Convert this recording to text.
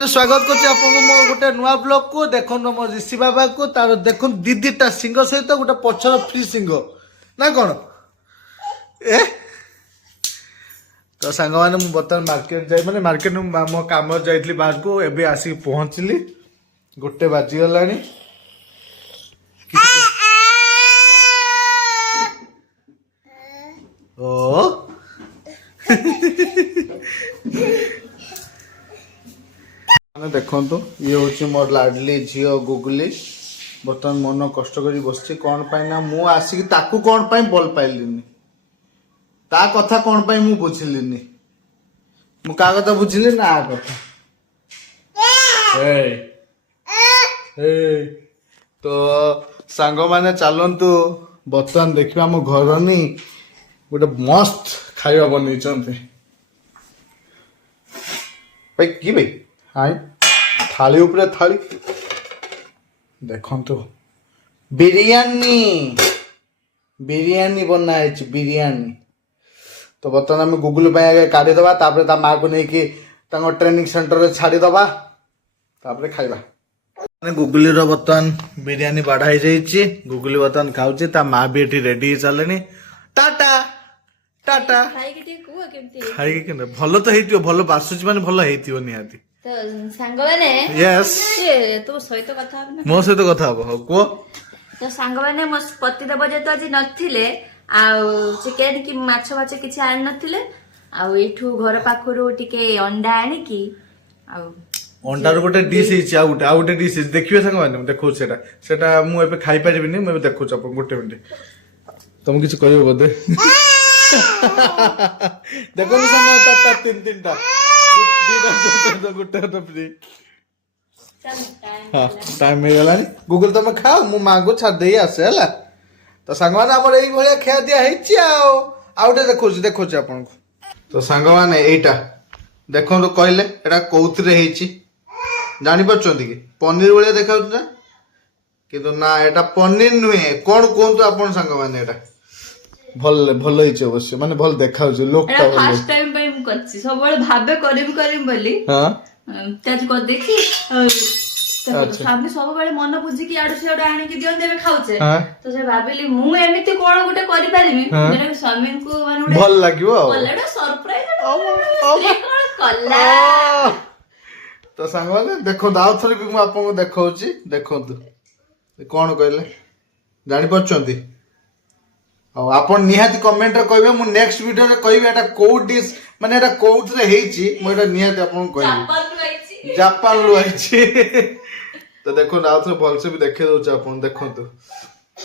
स्वागत कर गोटे नुआ ब्लॉग को देखो मो ऋषि बाबा को तार देखो दीदीटा सिंह सहित गोटे पछर फ्री सिंह ना कौन ए तो सांग मैंने बर्तमान मार्केट जाए मैंने मार्केट मो कम जाइली बाहर को एबे आसिक पहुँचली गोटे बाजीगला ओ देखो ये हूँ मोर लाडली झील गुगली बर्तमान मन कष्ट कर बस कौन ना मु आसिक ताकू कौन भल पाइलिनी ता कथा कौन मु बुझिलिनी मु का कथा बुझिली ना आ कथा तो सांग माने चलतु बर्तमान देखा मो घर नी गोटे मस्त खाଇବା बन भाई कि भाई हाय थाली ऊपर थाली देखो बिरयानी बिरयानी बना है बिरयानी तो बर्तमान आम गूगल पे आगे काढ़ीदबा तापर ता माँ को लेकिन ट्रेनिंग सेंटर में छाड़ीदबा तापर खाइबा गुगली रो बर्तमान बिरयानी बाढ़ाई जाइए गुगली बर्तमान खाऊची ता माँ भी एठी रेडी चलेनी टाटा टाटा खाई के भल तो हेतियो भल बासुची माने भल हेतियो निहाती तो सांग माने यस तो सहित कथा हबना मो सहित कथा हबो को तो सांग माने मो पति देव जेतो आज नथिले आ चिकन कि माछ माछ किछि आन नथिले आ एठू घर पाखरु टिके अंडा आनी की आ अंडार गोटे डिश हिच आ गोटे डिश हिच देखिबे संग माने देखौ सेटा मु एबे खाई परिबिनी मु एबे देखौ अपन गोटे मिनिट तुम किछ कहयो बोदे देखो संग ता तीन तीन टा गोटे फ्री हाँ टाइम मिल गलानी गूगल तुम खाओ मु माँ को छाड़ दे आसे है तो सांग मैंने आम ये खिया दिया आउटे देखो आपन को तो सांग मैंने यहीटा देखो तो कहले एटा कौथिरे हेची जानि परछोंती कि पनीर भलिया देखा ना किंतु ना एटा पनीर नुहे कौन कहतु आपन सांग मैंने एटा भल भल हिच अवश्य माने भल देखा लोक एटा फर्स्ट टाइम पे मु करछि सब बळे भाबे करिम बोली हां ताज को देखी स्वामी सब बळे मन बुझी कि आडू से आणी कि दियन देबे खाउछे तो से भाबिली मु एमिति कोन गुटे करि पारिमी जेना स्वामी को माने गुटे भल लागिवो बोलेडा सरप्राइज कोन कल्ला तो सांग माने देखो दाव थरी भी मु आपन को देखाउची देखंतु कोन कहले जानि परछंती आपन निहाती कमेंट रे कहबे मु नेक्स्ट वीडियो रे कहबे एटा को डिश माने एटा कोउथरे हेची मु एटा निहाती आपन कहबे जापान लु आइची तो देखो ना आउथरे भलसे भी देखे दउछ आपन देखंतु